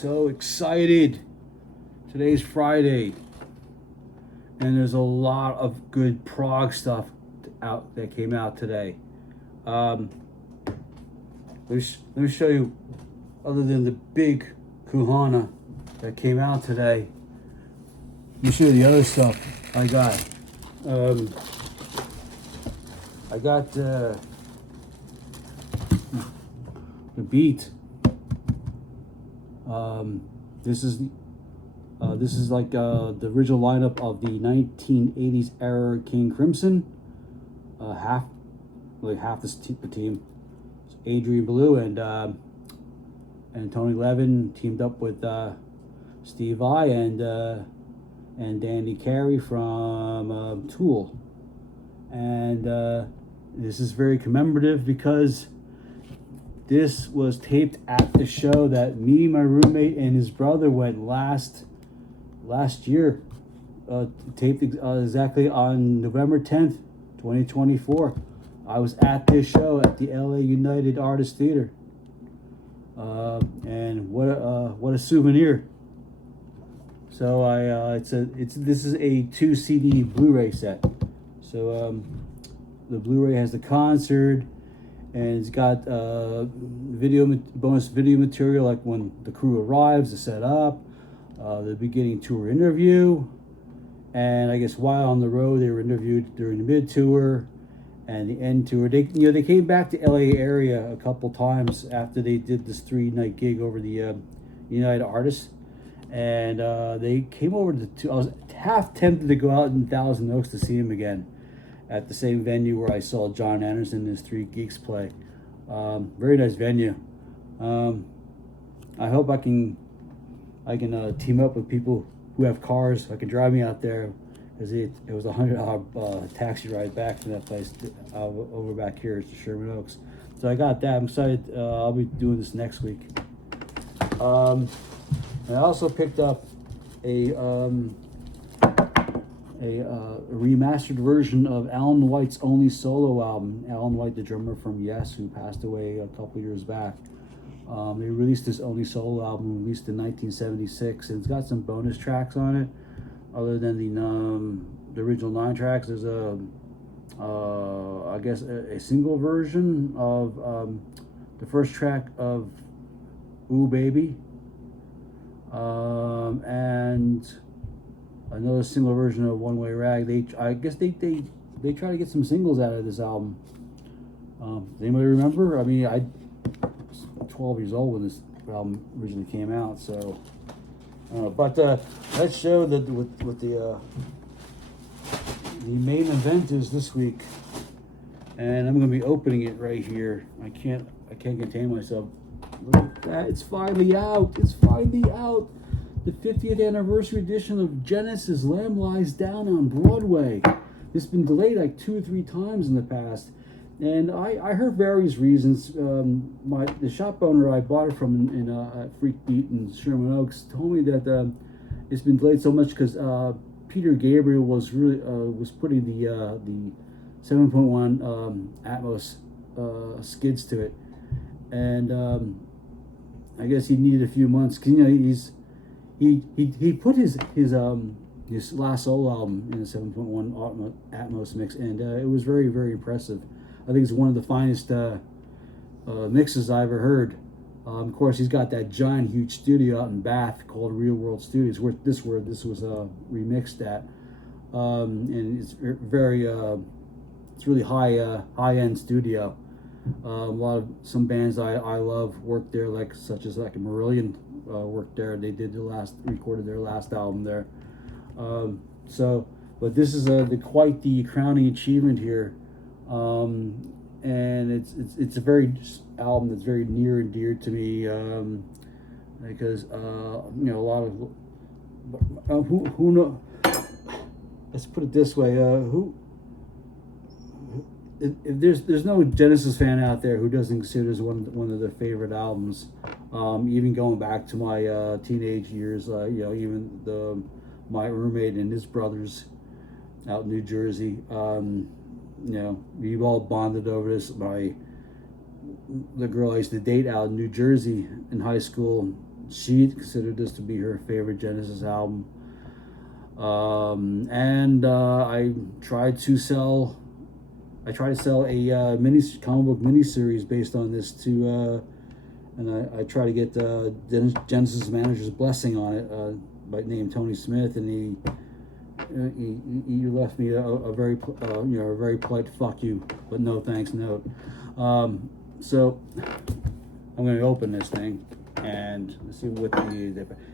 so excited. Today's Friday, and there's a lot of good prog stuff out that came out today. Let me show you, other than the big Kuhana that came out today, let me show you the other stuff I got. I got the Beat. This is like the original lineup of the 1980s era King Crimson. Half the team. It's Adrian Belew and Tony Levin teamed up with Steve Vai and Danny Carey from Tool. And this is very commemorative because this was taped at the show that me, my roommate, and his brother went last year. Taped exactly on November 10th, 2024. I was at this show at the LA United Artists Theater. And what a souvenir. So this is a 2 CD Blu-ray set. So the Blu-ray has the concert, and it's got bonus video material, like when the crew arrives, the setup, the beginning tour interview, and I guess while on the road they were interviewed during the mid tour and the end tour. They came back to LA area a couple times after they did this 3-night gig over the United Artists, and they came over to. I was half tempted to go out in Thousand Oaks to see him again, at the same venue where I saw John Anderson and his Three Geeks play. Very nice venue. I hope I can team up with people who have cars. I can drive me out there, because it was $100 taxi ride back from that place over back here to Sherman Oaks. So I got that. I'm excited. I'll be doing this next week. And I also picked up a remastered version of Alan White's only solo album. Alan White, the drummer from Yes, who passed away a couple years back. They released this only solo album, released in 1976, and it's got some bonus tracks on it. Other than the original 9 tracks, there's I guess a single version of the first track of Ooh Baby, and another single version of One Way Rag. I guess they try to get some singles out of this album. Does anybody remember? I mean, I was 12 years old when this album originally came out, so. But let's show what the main event is this week, and I'm going to be opening it right here. I can't contain myself. Look at that! It's finally out. It's finally out. The 50th anniversary edition of Genesis Lamb Lies Down on Broadway. It's been delayed like 2 or 3 times in the past, and I heard various reasons. The shop owner I bought it from in Freak Beat in Sherman Oaks told me that it's been delayed so much because Peter Gabriel was putting the 7.1 Atmos skids to it, and I guess he needed a few months, because he put his last solo album in a 7.1 Atmos mix, and it was very, very impressive. I think it's one of the finest mixes I ever heard. Of course, he's got that giant, huge studio out in Bath called Real World Studios, where this was remixed at, and it's very it's really high end studio. Some bands I love worked there, such as Marillion worked there. They recorded their last album there. But this is quite the crowning achievement here. And it's a very album that's very near and dear to me, because a lot of who know. Let's put it this way: if there's no Genesis fan out there who doesn't consider this one of their favorite albums, even going back to my teenage years, even my roommate and his brothers out in New Jersey. We've all bonded over this. The girl I used to date out in New Jersey in high school, She considered this to be her favorite Genesis album. And I tried to sell a comic book miniseries based on this to, and I try to get Genesis manager's blessing on it, by name Tony Smith, and he left me a very a very polite "fuck you, but no thanks" note. So I'm going to open this thing and see what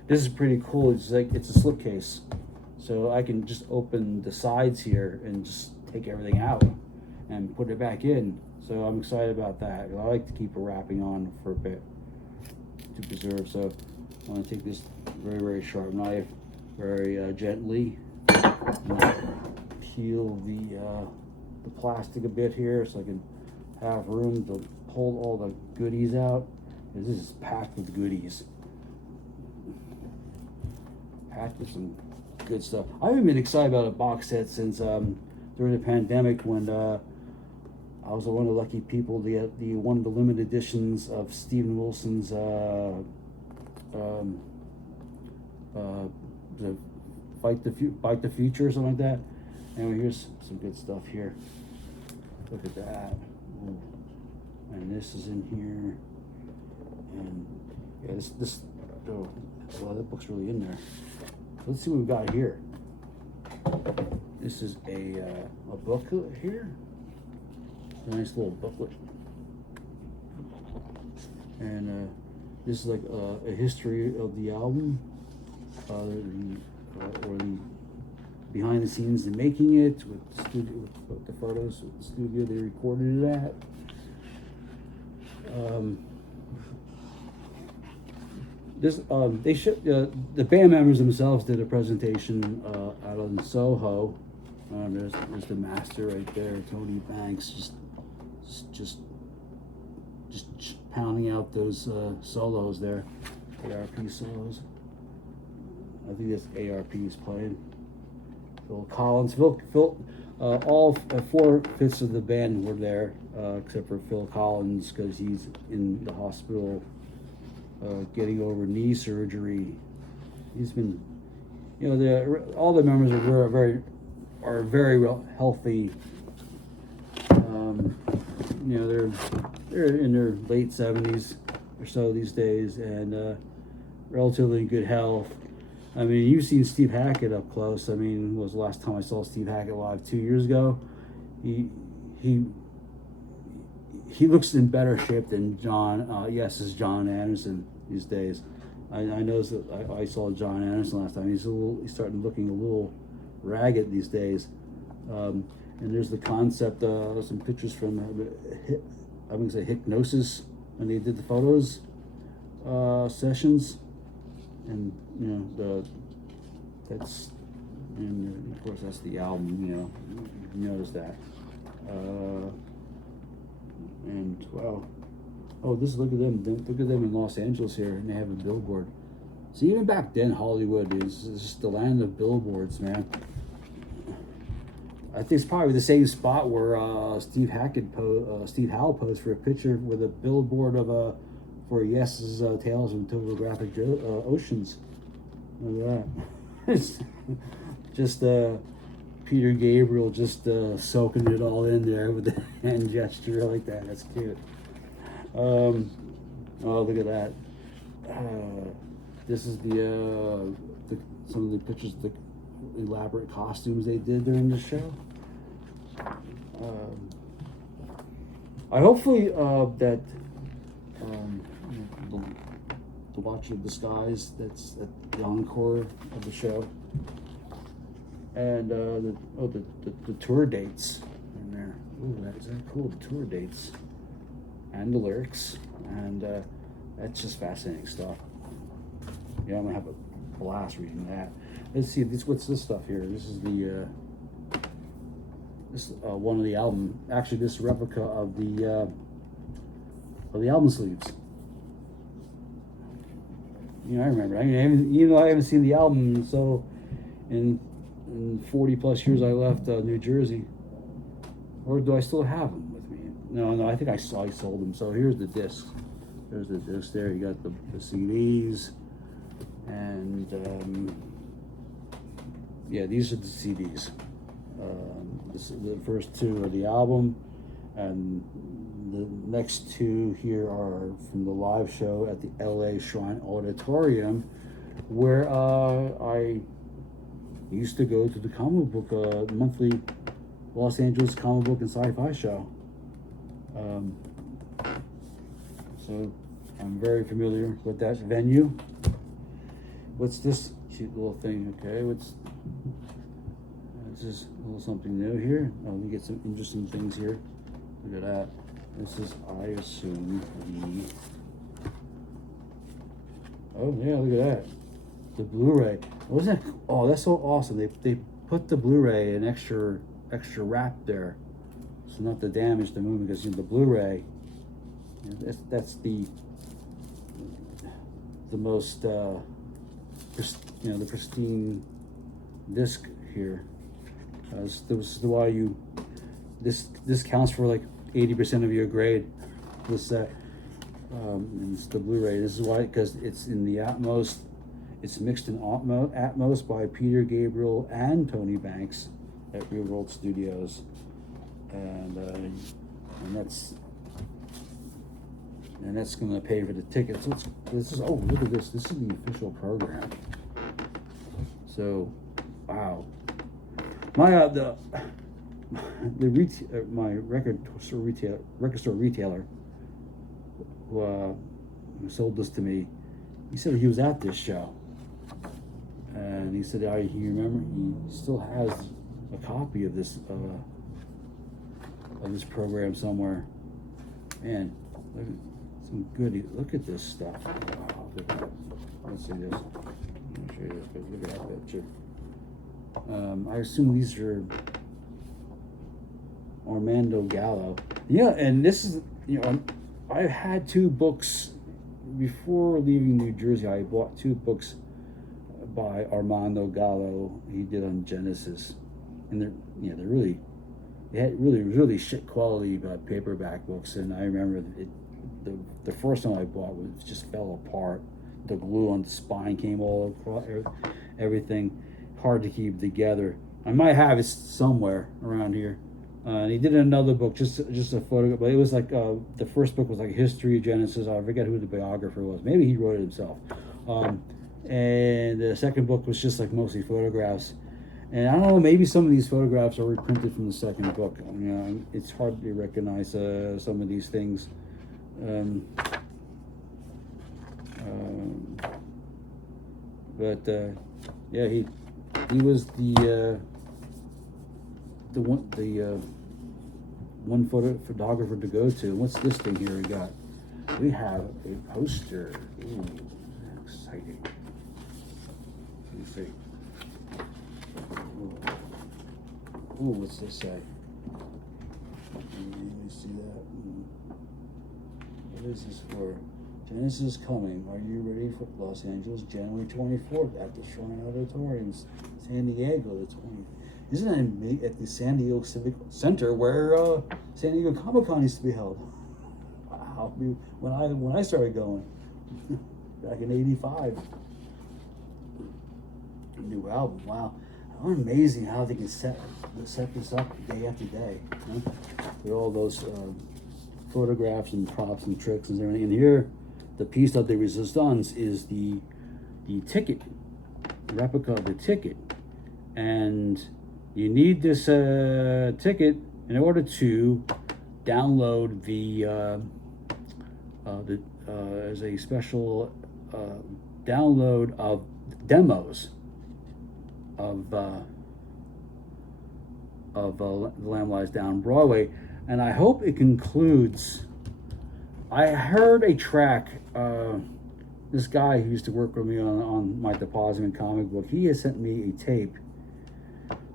this is pretty cool. It's like it's a slipcase, so I can just open the sides here and just take everything out and put it back in. So I'm excited about that. I like to keep a wrapping on for a bit to preserve. So I'm going to take this very, very sharp knife, very gently, and peel the plastic a bit here so I can have room to pull all the goodies out. This is packed with goodies. Packed with some good stuff. I haven't been excited about a box set since during the pandemic when I was one of the lucky people to get one of the limited editions of Steven Wilson's the Fight the Future or something like that. Anyway, here's some good stuff here. Look at that. Ooh. And this is in here. And yeah, this oh, well, that book's really in there. Let's see what we've got here. This is a booklet here. Nice little booklet. And this is like a history of the album, or the behind the scenes in making it, with the studio, with the photos of the studio they recorded it at. The band members themselves did a presentation out in Soho. There's the master right there, Tony Banks, just pounding out those solos there, ARP solos. I think that's ARP is playing. Phil Collins, all 4/5 of the band were there, except for Phil Collins because he's in the hospital getting over knee surgery. He's been, all the members are very healthy. They're in their late 70s or so these days, and relatively in good health. I mean, you've seen Steve Hackett up close. I mean, was the last time I saw Steve Hackett live 2 years ago. He looks in better shape than John Anderson these days. I noticed that I saw John Anderson last time. He's starting looking a little ragged these days. And there's the concept, some pictures from I'm gonna say Hypnosis when they did the photos sessions, and that's, and of course that's the album. You notice that. And wow, look at them in Los Angeles here, and they have a billboard. So even back then, Hollywood is just the land of billboards, man. I think it's probably the same spot where Steve Howell posed for a picture with a billboard of for Yes's Tales from Topographic Oceans. Look at that. It's just Peter Gabriel just soaking it all in there with the hand gesture like that. That's cute. Oh, look at that. This is some of the pictures of the elaborate costumes they did during the show. I hopefully that the Watch of the Skies, that's at the encore of the show, and the tour dates in there. Ooh, is that cool? The tour dates and the lyrics, and that's just fascinating stuff. Yeah, I'm gonna have a blast reading that. Let's see, what's this stuff here? This is the one of the album. Actually, this replica of the album sleeves. I remember. I mean, I haven't seen the album, so in 40 plus years I left New Jersey. Or do I still have them with me? No, I think I sold them. So here's the discs. There's the discs there. You got the CDs. And yeah, these are the CDs. The first two are the album, and the next two here are from the live show at the LA Shrine Auditorium, where I used to go to the comic book monthly Los Angeles comic book and sci-fi show. So I'm very familiar with that venue. What's this cute little thing? Okay, this is a little something new here. Oh, we get some interesting things here. Look at that. This is, I assume, oh yeah, look at that. The Blu-ray. Wasn't that? Oh, that's so awesome. They put the Blu-ray an extra wrap there, so not to damage the movie, because the Blu-ray, that's the most the pristine disc here. This is why this counts for like 80% of your grade. This and it's the Blu-ray. This is why, because it's in the Atmos. It's mixed in Atmos by Peter Gabriel and Tony Banks at Real World Studios, and that's going to pay for the tickets. So this is, oh, look at this. This is the official program. So, wow. My my record store retailer who sold this to me, he said he was at this show, and he said he remember he still has a copy of this program somewhere. Man, look at some goody. Look at this stuff. Wow, look at that. Let's see this. Let me show you this. Look at that picture. I assume these are Armando Gallo. Yeah, and this is, I had two books before leaving New Jersey. I bought two books by Armando Gallo. He did on Genesis, and they had really shit quality paperback books. And I remember the first one I bought just fell apart. The glue on the spine came all across everything. Hard to keep together. I might have it somewhere around here. And he did another book, just a photo, but it was like the first book was like History of Genesis. I forget who the biographer was. Maybe he wrote it himself. And the second book was just like mostly photographs. And I don't know, maybe some of these photographs are reprinted from the second book. It's hard to recognize some of these things. But yeah, he was the one photographer to go to. What's this thing here we got? We have a poster. Ooh, exciting. Let me see. Ooh, what's this say? Let me see that. What is this for? Genesis coming. Are you ready for Los Angeles, January 24th at the Shrine Auditorium, San Diego, the 20th. Isn't that at the San Diego Civic Center where San Diego Comic-Con used to be held? Wow, when I started going back in '85. New album, wow. How amazing how they can set this up day after day. With all those photographs and props and tricks and everything. And here, the piece de resistance is the ticket, replica of the ticket. And you need this ticket in order to download as a special download of demos of The Lamb Lies Down Broadway. And I hope it concludes. I heard a track, this guy who used to work with me on my deposit comic book, he has sent me a tape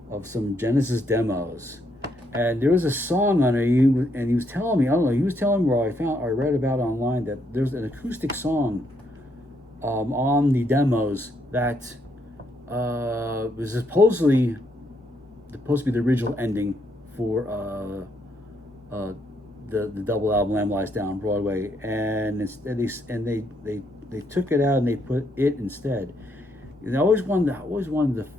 of some Genesis demos, and there was a song on it, and he was telling me, I don't know, he was telling me where I read about online that there's an acoustic song on the demos that was supposed to be the original ending for the double album Lamb Lies Down Broadway, and they they took it out and they put it instead. And I always wondered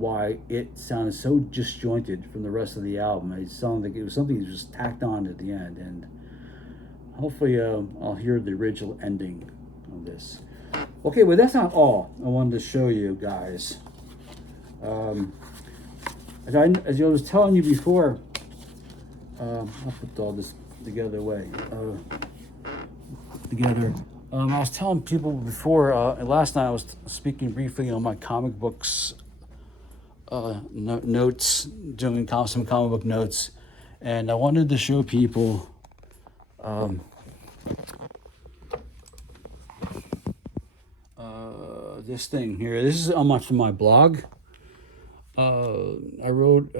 why it sounded so disjointed from the rest of the album. It sounded like it was something that was just tacked on at the end. And hopefully, I'll hear the original ending of this. Okay, well, that's not all I wanted to show you guys. As I was telling you before, I'll put all this together. I was telling people before, last night I was speaking briefly on my comic books notes, doing some comic book notes, and I wanted to show people this thing here. This is from my blog. I wrote,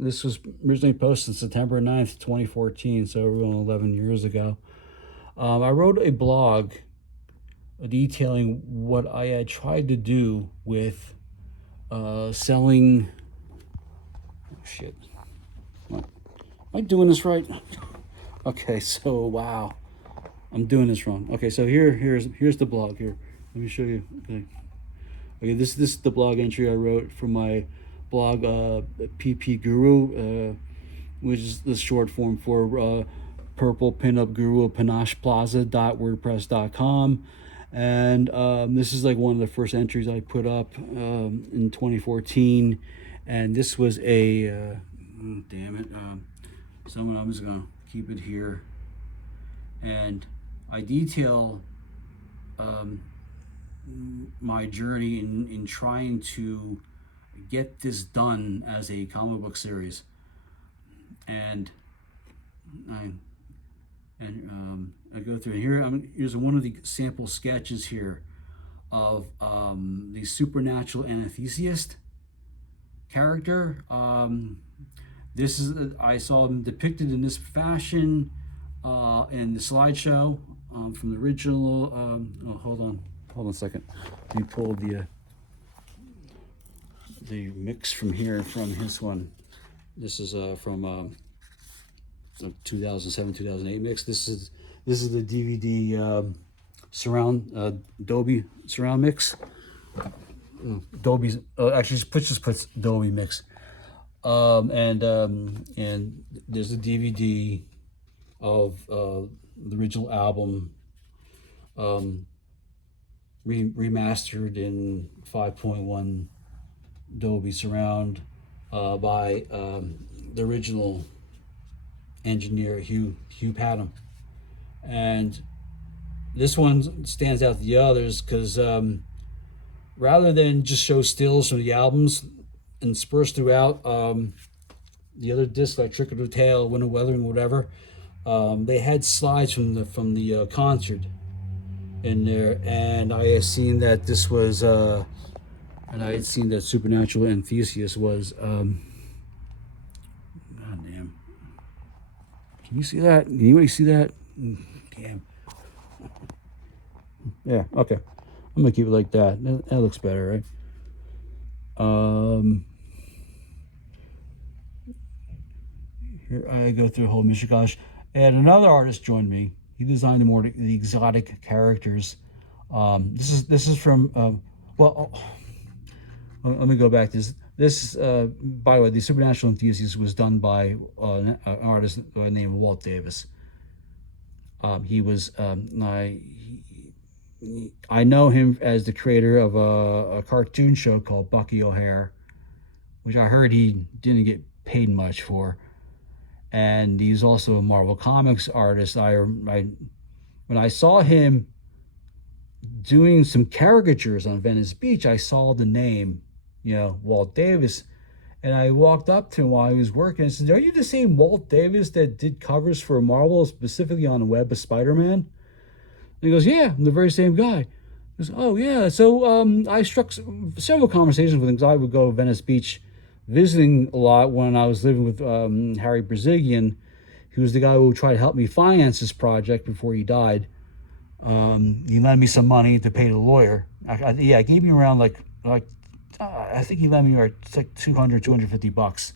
this was originally posted September 9th, 2014, so around 11 years ago. I wrote a blog detailing what I had tried to do with selling. Oh, shit. Am I doing this right? Okay, so wow, I'm doing this wrong. Okay, so here's the blog here. Let me show you. Okay, this is the blog entry I wrote for my blog, PP Guru, which is the short form for Purple Pinup Guru, panashplaza.wordpress.com. And this is like one of the first entries I put up in 2014. And this was a, I'm just going to keep it here. And I detail my journey in trying to get this done as a comic book series. And I go through here. Here's one of the sample sketches here of the supernatural anesthesiast character. This is I saw him depicted in this fashion in the slideshow from the original. Hold on a second. Let me pull the mix from here from his one. This is from 2007-2008 mix. This is the DVD surround Dolby surround mix. Dolby's actually just puts Dolby mix. And there's a DVD of the original album, remastered in 5.1 Dolby surround by the original engineer Hugh Padgham. And this one stands out to the others because rather than just show stills from the albums and dispersed throughout the other discs like Trick or the Tail, Winter Weathering, whatever, they had slides from the concert in there. And I had seen that this was and I had seen that Supernatural Anesthesiast was goddamn. Can you see that? Can anybody see that? Damn. Yeah, okay. I'm gonna keep it like that. That looks better, right? Here I go through a whole Mishikash. And another artist joined me. He designed the exotic characters. This is from let me go back to this. By the way, the Supernatural Enthusiast was done by an artist named Walt Davis. He was I know him as the creator of a cartoon show called Bucky O'Hare, which I heard he didn't get paid much for. And he's also a Marvel Comics artist. When I saw him doing some caricatures on Venice Beach, I saw the name, Walt Davis. And I walked up to him while he was working and said, "Are you the same Walt Davis that did covers for Marvel, specifically on the Web of Spider-Man?" And he goes, "Yeah, I'm the very same guy." He goes, "Oh, yeah." So I struck several conversations with him because I would go to Venice Beach visiting a lot when I was living with Harry Brazigian, who was the guy who tried to help me finance this project before he died. He lent me some money to pay the lawyer. I gave him around like I think he lent me like $250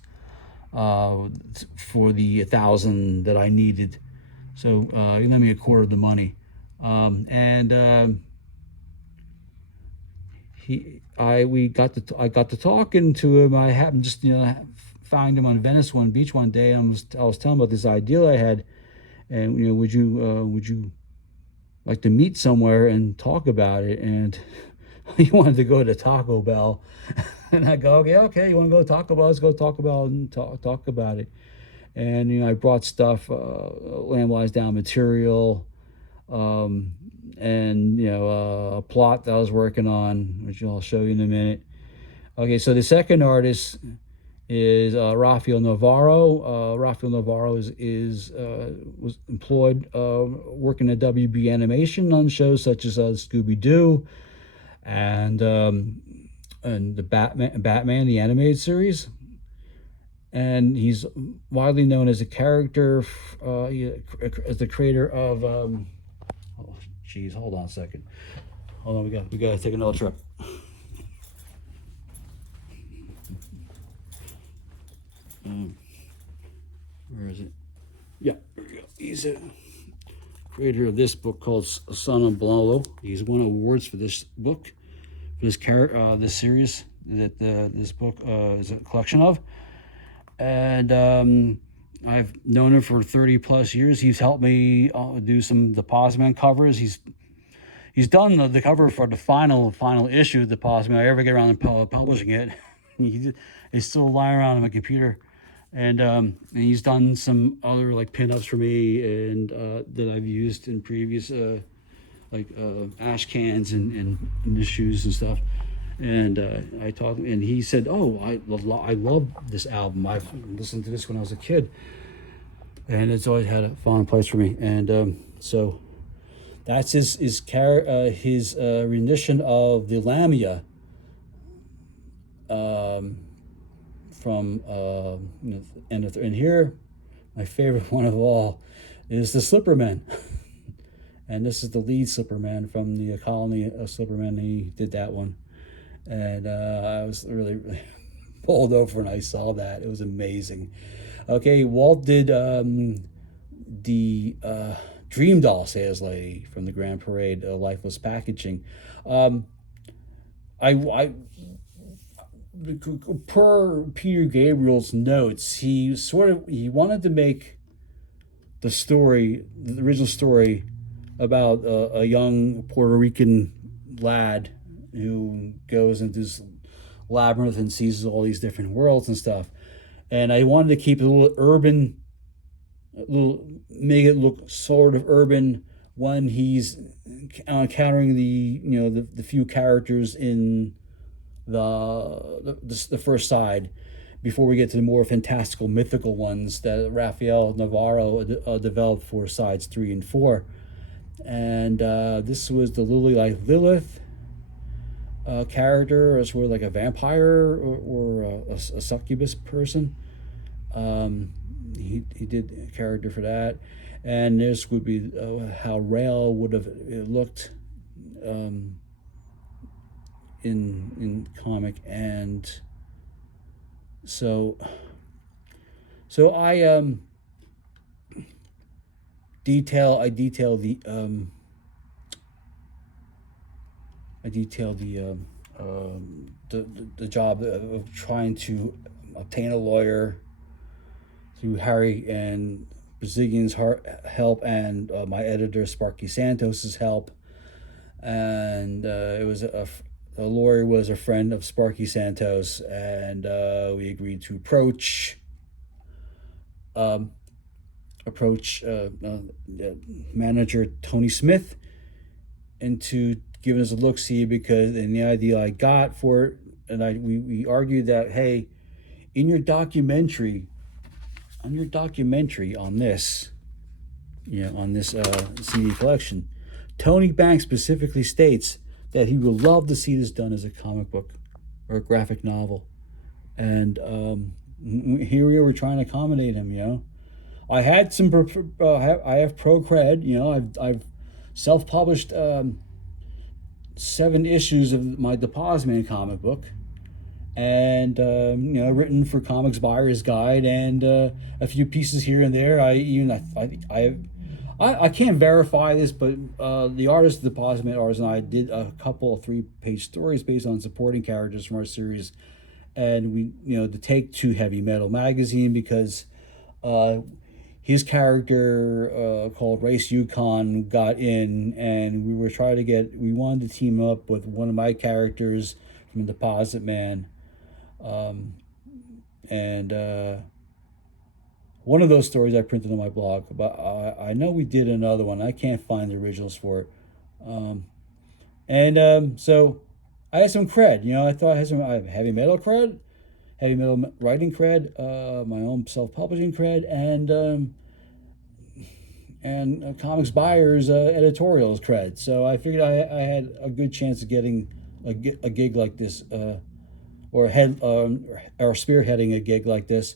for the 1,000 that I needed. So he lent me a quarter of the money. And I got to talking to him. I happened just found him on Venice Beach one day, and I was telling him about this idea I had, and would you like to meet somewhere and talk about it? And he wanted to go to Taco Bell, and I go, okay, you want to go to Taco Bell? Let's go Taco Bell and talk about it. And I brought stuff, Lamb Lies Down material, and a plot that I was working on, which I'll show you in a minute. Okay, so the second artist is Rafael Navarro. Rafael Navarro was employed working at WB Animation on shows such as Scooby Doo and the Batman the animated series. And he's widely known as a character, as the creator of. Hold on a second. Hold on, we got to take another trip. Where is it? Yeah, there we go. He's a creator of this book called Son of Blolo. He's won awards for this book, for this series that this book is a collection of. And I've known him for 30 plus years. He's helped me do some the Posman covers. He's done the cover for the final issue of the Posman. I ever get around to publishing it. It's still lying around on my computer. And he's done some other like pinups for me, and that I've used in previous ash cans and issues and stuff. And I talked, and he said, "Oh, I love this album. I've listened to this when I was a kid, and it's always had a fond place for me." And so that's his rendition of the Lamia from and here, my favorite one of all is the Slipperman. And this is the lead Slipperman from the Colony of Slipperman. He did that one. And I was really, really bowled over when I saw that. It was amazing. Okay, Walt did the Dream Doll sales lady from the Grand Parade, Lifeless Packaging. Per Peter Gabriel's notes, he wanted to make the original story about a young Puerto Rican lad who goes into this labyrinth and sees all these different worlds and stuff. And I wanted to keep it a little urban, make it look sort of urban when he's encountering the few characters in the first side, before we get to the more fantastical, mythical ones that Rafael Navarro developed for sides 3 and 4. And this was the Lily like Lilith character, as sort of like a vampire or a succubus person. He did a character for that, and this would be how Rael would have looked in comic. And so I detail the job of trying to obtain a lawyer through Harry and Brazilian's help, and my editor Sparky Santos's help. And it was a lawyer was a friend of Sparky Santos, and we agreed to approach manager Tony Smith into giving us a look-see, because in the idea I got for it, and we argued that, hey, on your documentary on this, on this CD collection, Tony Banks specifically states that he would love to see this done as a comic book or a graphic novel. And here we were trying to accommodate him. I had some I have pro cred. I've self-published 7 issues of my The Posman comic book, and written for Comics Buyer's Guide, and a few pieces here and there. I I can't verify this, but the artist, the Deposit artist, and I did a couple of 3-page stories based on supporting characters from our series, and we, to take to Heavy Metal magazine because his character called Race Yukon got in, and we wanted to team up with one of my characters from Deposit Man, and one of those stories I printed on my blog, but I know we did another one. I can't find the originals for it. So I had some cred. I thought I have heavy metal cred, heavy metal writing cred, my own self-publishing cred, and comics buyers editorials cred. So I figured I had a good chance of getting a gig like this, or spearheading a gig like this.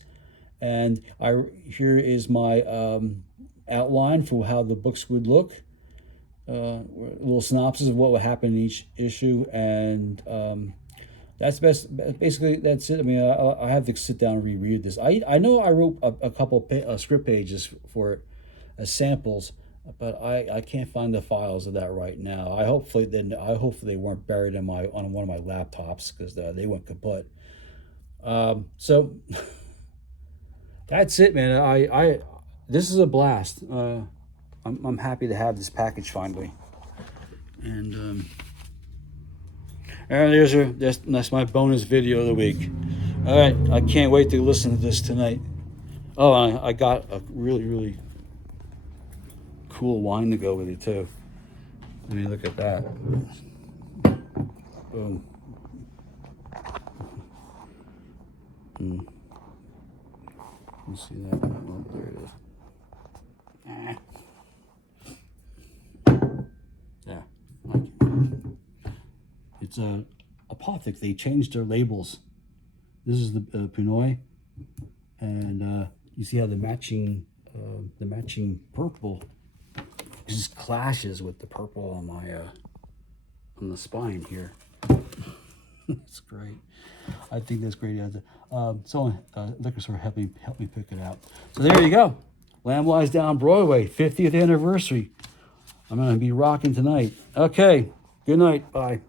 And here is my outline for how the books would look. A little synopsis of what would happen in each issue, and basically that's it. I mean, I have to sit down and reread this. I know I wrote a couple script pages for it as samples, but I can't find the files of that right now. I hopefully they weren't buried on one of my laptops because they went kaput. So. That's it, man. This is a blast. I'm happy to have this package finally. And that's my bonus video of the week. All right, I can't wait to listen to this tonight. Oh, I got a really, really cool wine to go with it too. Let me look at that. Boom. You see that? Oh, there it is. Yeah. It's a Apothic. They changed their labels. This is the Pinoy, and you see how the matching purple just clashes with the purple on my on the spine here. That's great. I think that's great. Liquor store helped me pick it out. So there you go. Lamb Lies Down Broadway, 50th anniversary. I'm gonna be rocking tonight. Okay. Good night. Bye.